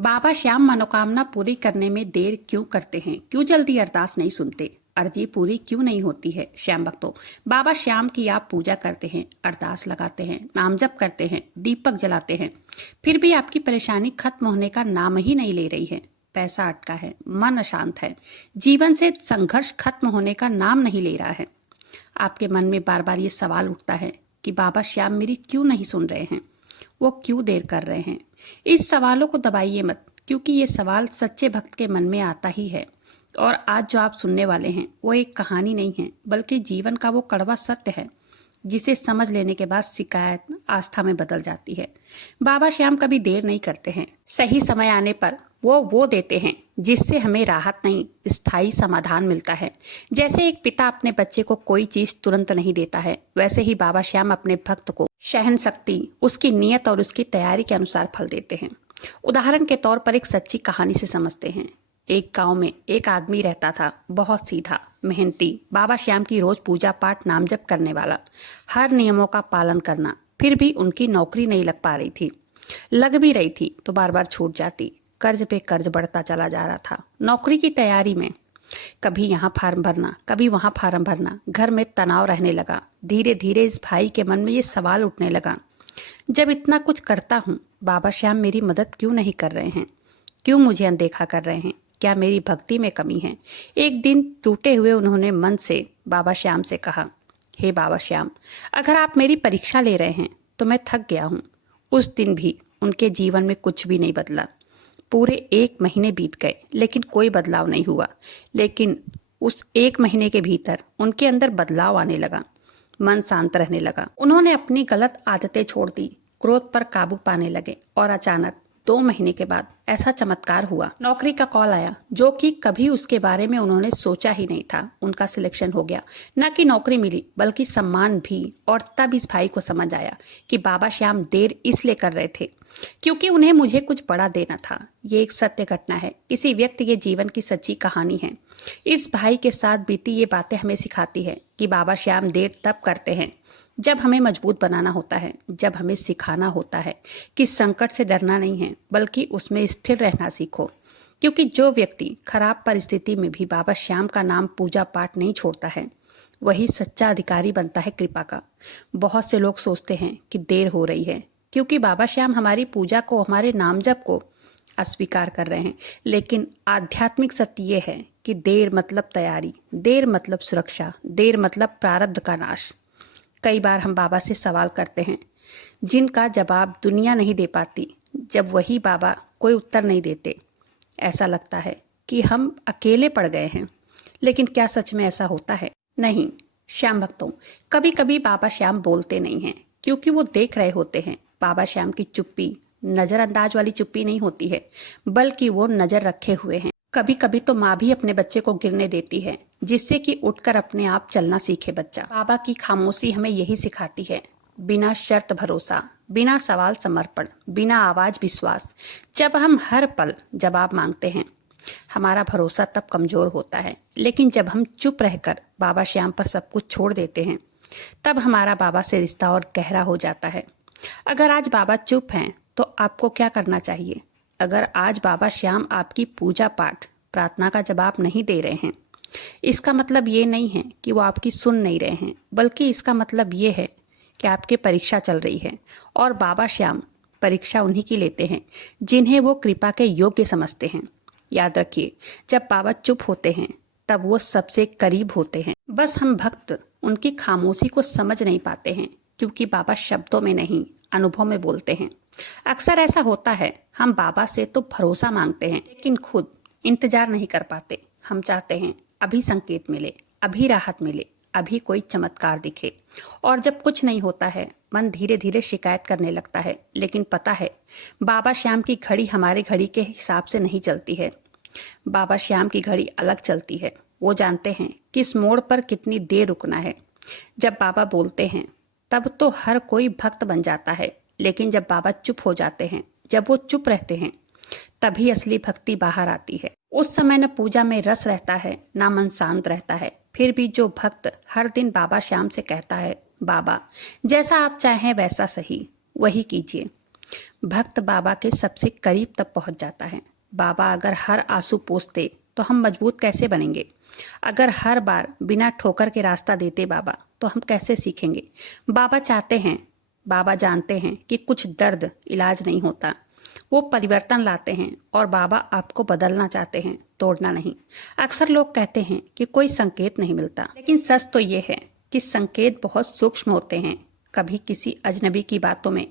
बाबा श्याम मनोकामना पूरी करने में देर क्यों करते हैं? क्यों जल्दी अरदास नहीं सुनते? अर्जी पूरी क्यों नहीं होती है? श्याम भक्तों, बाबा श्याम की आप पूजा करते हैं, अरदास लगाते हैं, नाम जप करते हैं, दीपक जलाते हैं, फिर भी आपकी परेशानी खत्म होने का नाम ही नहीं ले रही है। पैसा अटका है, मन अशांत है, जीवन से संघर्ष खत्म होने का नाम नहीं ले रहा है। आपके मन में बार बार ये सवाल उठता है कि बाबा श्याम मेरी क्यों नहीं सुन रहे हैं, वो क्यों देर कर रहे हैं। इस सवालों को दबाइए मत, क्योंकि ये सवाल सच्चे भक्त के मन में आता ही है। और आज जो आप सुनने वाले हैं वो एक कहानी नहीं है, बल्कि जीवन का वो कड़वा सत्य है जिसे समझ लेने के बाद शिकायत आस्था में बदल जाती है। बाबा श्याम कभी देर नहीं करते हैं। सही समय आने पर वो देते हैं जिससे हमें राहत नहीं, स्थायी समाधान मिलता है। जैसे एक पिता अपने बच्चे को कोई चीज तुरंत नहीं देता है, वैसे ही बाबा श्याम अपने भक्त को सहन शक्ति, उसकी नियत और उसकी तैयारी के अनुसार फल देते हैं। उदाहरण के तौर पर एक सच्ची कहानी से समझते हैं। एक गांव में एक आदमी रहता था, बहुत सीधा, मेहनती, बाबा श्याम की रोज पूजा पाठ नाम जप करने वाला, हर नियमों का पालन करना। फिर भी उनकी नौकरी नहीं लग पा रही थी। लग भी रही थी तो बार बार छूट जाती। कर्ज पे कर्ज बढ़ता चला जा रहा था। नौकरी की तैयारी में कभी यहाँ फार्म भरना, कभी वहाँ फार्म भरना, घर में तनाव रहने लगा। धीरे धीरे इस भाई के मन में ये सवाल उठने लगा, जब इतना कुछ करता हूँ, बाबा श्याम मेरी मदद क्यों नहीं कर रहे हैं? क्यों मुझे अनदेखा कर रहे हैं? क्या मेरी भक्ति में कमी है? एक दिन टूटे हुए उन्होंने मन से बाबा श्याम से कहा, हे बाबा श्याम, अगर आप मेरी परीक्षा ले रहे हैं तो मैं थक गया हूँ। उस दिन भी उनके जीवन में कुछ भी नहीं बदला। पूरे 1 महीने बीत गए लेकिन कोई बदलाव नहीं हुआ। लेकिन उस 1 महीने के भीतर उनके अंदर बदलाव आने लगा। मन शांत रहने लगा। उन्होंने अपनी गलत आदतें छोड़ दी, क्रोध पर काबू पाने लगे और अचानक 2 महीने के बाद ऐसा चमत्कार हुआ। नौकरी का कॉल आया, जो कि कभी उसके बारे में उन्होंने सोचा ही नहीं था। उनका सिलेक्शन हो गया। न कि नौकरी मिली बल्कि सम्मान भी। और तब इस भाई को समझ आया कि बाबा श्याम देर इसलिए कर रहे थे क्योंकि उन्हें मुझे कुछ बड़ा देना था। ये एक सत्य घटना है, किसी व्यक्ति के जीवन की सच्ची कहानी है। इस भाई के साथ बीती ये बातें हमें सिखाती है कि बाबा श्याम देर तब करते हैं जब हमें मजबूत बनाना होता है, जब हमें सिखाना होता है कि संकट से डरना नहीं है बल्कि उसमें स्थिर रहना सीखो। क्योंकि जो व्यक्ति खराब परिस्थिति में भी बाबा श्याम का नाम पूजा पाठ नहीं छोड़ता है, वही सच्चा अधिकारी बनता है कृपा का। बहुत से लोग सोचते हैं कि देर हो रही है क्योंकि बाबा श्याम हमारी पूजा को, हमारे नाम जप को अस्वीकार कर रहे हैं। लेकिन आध्यात्मिक सत्य ये है कि देर मतलब तैयारी, देर मतलब सुरक्षा, देर मतलब प्रारब्ध का नाश। कई बार हम बाबा से सवाल करते हैं जिनका जवाब दुनिया नहीं दे पाती। जब वही बाबा कोई उत्तर नहीं देते, ऐसा लगता है कि हम अकेले पड़ गए हैं। लेकिन क्या सच में ऐसा होता है? नहीं। श्याम भक्तों, कभी कभी बाबा श्याम बोलते नहीं हैं क्योंकि वो देख रहे होते हैं। बाबा श्याम की चुप्पी नजरअंदाज वाली चुप्पी नहीं होती है, बल्कि वो नजर रखे हुए हैं। कभी कभी तो माँ भी अपने बच्चे को गिरने देती है, जिससे कि उठकर अपने आप चलना सीखे बच्चा। बाबा की खामोशी हमें यही सिखाती है, बिना शर्त भरोसा, बिना सवाल समर्पण, बिना आवाज विश्वास। जब हम हर पल जवाब मांगते हैं, हमारा भरोसा तब कमजोर होता है। लेकिन जब हम चुप रहकर बाबा श्याम पर सब कुछ छोड़ देते हैं, तब हमारा बाबा से रिश्ता और गहरा हो जाता है। अगर आज बाबा चुप हैं तो आपको क्या करना चाहिए? अगर आज बाबा श्याम आपकी पूजा पाठ प्रार्थना का जवाब नहीं दे रहे हैं, इसका मतलब ये नहीं है कि वो आपकी सुन नहीं रहे हैं, बल्कि इसका मतलब ये है कि आपकी परीक्षा चल रही है। और बाबा श्याम परीक्षा उन्हीं की लेते हैं जिन्हें वो कृपा के योग्य समझते हैं। याद रखिए, जब बाबा चुप होते हैं तब वो सबसे करीब होते हैं। बस हम भक्त उनकी खामोशी को समझ नहीं पाते हैं, क्योंकि बाबा शब्दों में नहीं, अनुभव में बोलते हैं। अक्सर ऐसा होता है, हम बाबा से तो भरोसा मांगते हैं लेकिन खुद इंतजार नहीं कर पाते। हम चाहते हैं अभी संकेत मिले, अभी राहत मिले, अभी कोई चमत्कार दिखे। और जब कुछ नहीं होता है, मन धीरे धीरे शिकायत करने लगता है। लेकिन पता है, बाबा श्याम की घड़ी हमारी घड़ी के हिसाब से नहीं चलती है। बाबा श्याम की घड़ी अलग चलती है। वो जानते हैं किस मोड़ पर कितनी देर रुकना है। जब बाबा बोलते हैं तब तो हर कोई भक्त बन जाता है, लेकिन जब बाबा चुप हो जाते हैं, जब वो चुप रहते हैं, तभी असली भक्ति बाहर आती है। उस समय न पूजा में रस रहता है, ना मन शांत रहता है। फिर भी जो भक्त हर दिन बाबा श्याम से कहता है, बाबा जैसा आप चाहें वैसा सही, वही कीजिए, भक्त बाबा के सबसे करीब तब पहुंच जाता है। बाबा अगर हर आंसू पोंछते तो हम मजबूत कैसे बनेंगे? अगर हर बार बिना ठोकर के रास्ता देते बाबा, तो हम कैसे सीखेंगे? बाबा चाहते हैं, बाबा जानते हैं कि कुछ दर्द इलाज नहीं होता। वो परिवर्तन लाते हैं और बाबा आपको बदलना चाहते हैं, तोड़ना नहीं। अक्सर लोग कहते हैं कि कोई संकेत नहीं मिलता, लेकिन सच तो ये है कि संकेत बहुत सूक्ष्म होते हैं। कभी किसी अजनबी की बातों में,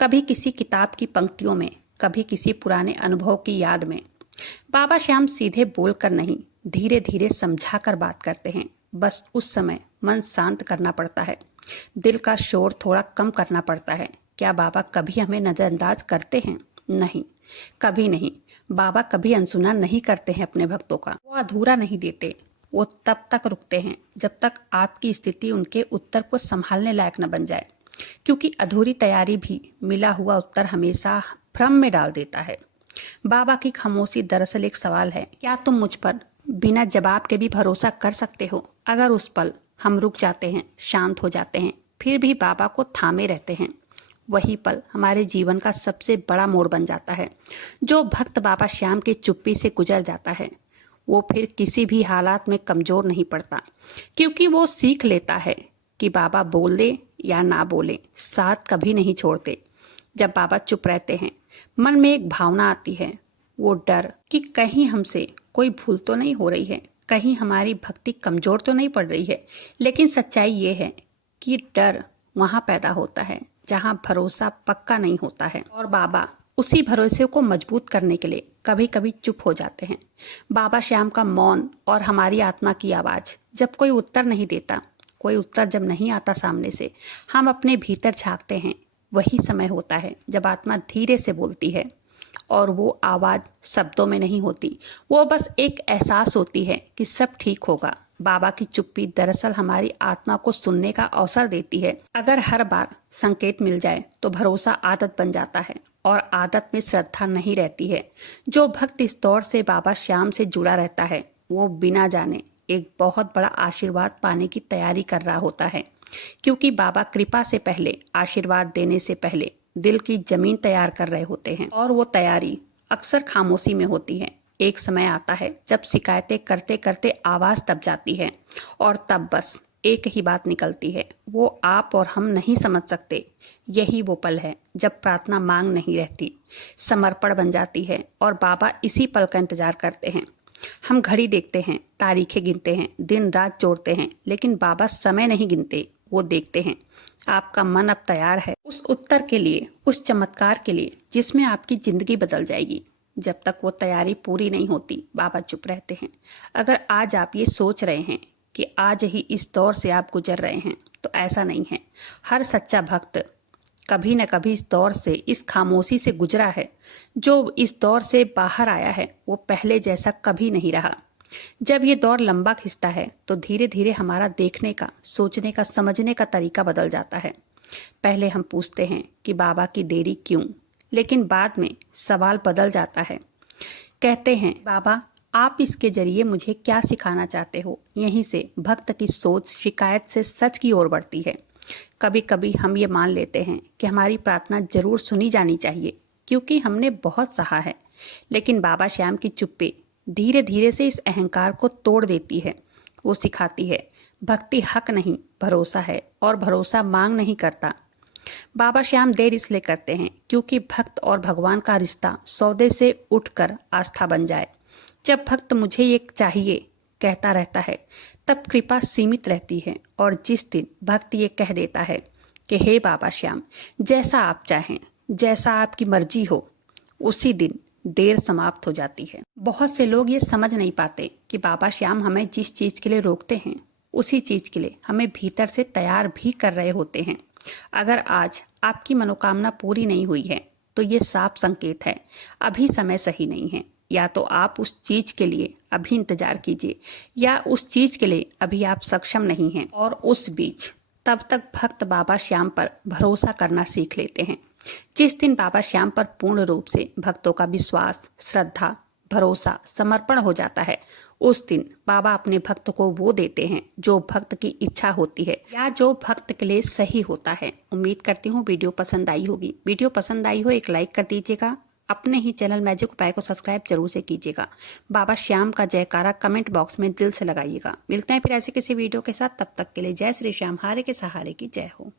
कभी किसी किताब की पंक्तियों में, कभी किसी पुराने अनुभव की याद में। बाबा श्याम सीधे बोलकर नहीं, धीरे धीरे समझा कर बात करते हैं। बस उस समय मन शांत करना पड़ता है, दिल का शोर थोड़ा कम करना पड़ता है। क्या बाबा कभी हमें नजरअंदाज करते हैं? नहीं, कभी नहीं। बाबा कभी अनसुना नहीं करते हैं अपने भक्तों का। वो अधूरा नहीं देते। वो तब तक रुकते हैं जब तक आपकी स्थिति उनके उत्तर को संभालने लायक न बन जाए, क्योंकि अधूरी तैयारी भी मिला हुआ उत्तर हमेशा भ्रम में डाल देता है। बाबा की खामोशी दरअसल एक सवाल है, क्या तुम मुझ पर बिना जवाब के भी भरोसा कर सकते हो? अगर उस पल हम रुक जाते हैं, शांत हो जाते हैं, फिर भी बाबा को थामे रहते हैं, वही पल हमारे जीवन का सबसे बड़ा मोड़ बन जाता है। जो भक्त बाबा श्याम की चुप्पी से गुजर जाता है, वो फिर किसी भी हालात में कमजोर नहीं पड़ता, क्योंकि वो सीख लेता है कि बाबा बोल दे या ना बोले, साथ कभी नहीं छोड़ते। जब बाबा चुप रहते हैं, मन में एक भावना आती है, वो डर कि कहीं हमसे कोई भूल तो नहीं हो रही है, कहीं हमारी भक्ति कमजोर तो नहीं पड़ रही है। लेकिन सच्चाई ये है कि डर वहाँ पैदा होता है जहाँ भरोसा पक्का नहीं होता है, और बाबा उसी भरोसे को मजबूत करने के लिए कभी कभी चुप हो जाते हैं। बाबा श्याम का मौन और हमारी आत्मा की आवाज, जब कोई उत्तर नहीं देता, कोई उत्तर जब नहीं आता सामने से, हम अपने भीतर झांकते हैं। वही समय होता है जब आत्मा धीरे से बोलती है, और वो आवाज शब्दों में नहीं होती, वो बस एक एहसास होती है कि सब ठीक होगा। बाबा की चुप्पी दरअसल हमारी आत्मा को सुनने का अवसर देती है। अगर हर बार संकेत मिल जाए तो भरोसा आदत बन जाता है, और आदत में श्रद्धा नहीं रहती है। जो भक्त इस दौर से बाबा श्याम से जुड़ा रहता है, वो बिना जाने एक बहुत बड़ा आशीर्वाद पाने की तैयारी कर रहा होता है, क्योंकि बाबा कृपा से पहले, आशीर्वाद देने से पहले दिल की जमीन तैयार कर रहे होते हैं, और वो तैयारी अक्सर खामोशी में होती है। एक समय आता है जब शिकायतें करते करते आवाज दब जाती है, और तब बस एक ही बात निकलती है, वो आप और हम नहीं समझ सकते। यही वो पल है जब प्रार्थना मांग नहीं रहती, समर्पण बन जाती है, और बाबा इसी पल का इंतजार करते हैं। हम घड़ी देखते हैं, तारीखें गिनते हैं, दिन रात जोड़ते हैं, लेकिन बाबा समय नहीं गिनते, वो देखते हैं आपका मन अब तैयार है उस उत्तर के लिए, उस चमत्कार के लिए जिसमें आपकी जिंदगी बदल जाएगी। जब तक वो तैयारी पूरी नहीं होती, बाबा चुप रहते हैं। अगर आज आप ये सोच रहे हैं कि आज ही इस दौर से आप गुजर रहे हैं, तो ऐसा नहीं है। हर सच्चा भक्त कभी न कभी इस दौर से, इस खामोशी से गुजरा है। जो इस दौर से बाहर आया है, वो पहले जैसा कभी नहीं रहा। जब ये दौर लंबा खिंचता है, तो धीरे धीरे हमारा देखने का, सोचने का, समझने का तरीका बदल जाता है। पहले हम पूछते हैं कि बाबा की देरी क्यों, लेकिन बाद में सवाल बदल जाता है। कहते हैं, बाबा आप इसके जरिए मुझे क्या सिखाना चाहते हो? यहीं से भक्त की सोच शिकायत से सच की ओर बढ़ती है। कभी कभी हम ये मान लेते हैं कि हमारी प्रार्थना जरूर सुनी जानी चाहिए, क्योंकि हमने बहुत सहा है। लेकिन बाबा श्याम की चुप्पी धीरे धीरे से इस अहंकार को तोड़ देती है। वो सिखाती है, भक्ति हक नहीं, भरोसा है, और भरोसा मांग नहीं करता। बाबा श्याम देर इसलिए करते हैं क्योंकि भक्त और भगवान का रिश्ता सौदे से उठकर आस्था बन जाए। जब भक्त मुझे ये चाहिए कहता रहता है, तब कृपा सीमित रहती है, और जिस दिन भक्त ये कह देता है कि हे बाबा श्याम, जैसा आप चाहें, जैसा आपकी मर्जी हो, उसी दिन देर समाप्त हो जाती है। बहुत से लोग ये समझ नहीं पाते कि बाबा श्याम हमें जिस चीज के लिए रोकते हैं, उसी चीज के लिए हमें भीतर से तैयार भी कर रहे होते हैं। अगर आज आपकी मनोकामना पूरी नहीं हुई है, तो ये साफ संकेत है अभी समय सही नहीं है। या तो आप उस चीज के लिए अभी इंतजार कीजिए, या उस चीज के लिए अभी आप सक्षम नहीं हैं, और उस बीच तब तक भक्त बाबा श्याम पर भरोसा करना सीख लेते हैं। जिस दिन बाबा श्याम पर पूर्ण रूप से भक्तों का विश्वास, श्रद्धा, भरोसा, समर्पण हो जाता है। उस दिन बाबा अपने भक्त को वो देते हैं जो भक्त की इच्छा होती है या जो भक्त के लिए सही होता है। उम्मीद करती हूँ वीडियो पसंद आई होगी। वीडियो पसंद आई हो एक लाइक कर दीजिएगा। अपने ही चैनल मैजिक उपाय को सब्सक्राइब जरूर से कीजिएगा। बाबा श्याम का जयकारा कमेंट बॉक्स में दिल से लगाइएगा। मिलते हैं फिर ऐसे किसी वीडियो के साथ, तब तक के लिए जय श्री श्याम, हारे के सहारे की जय हो।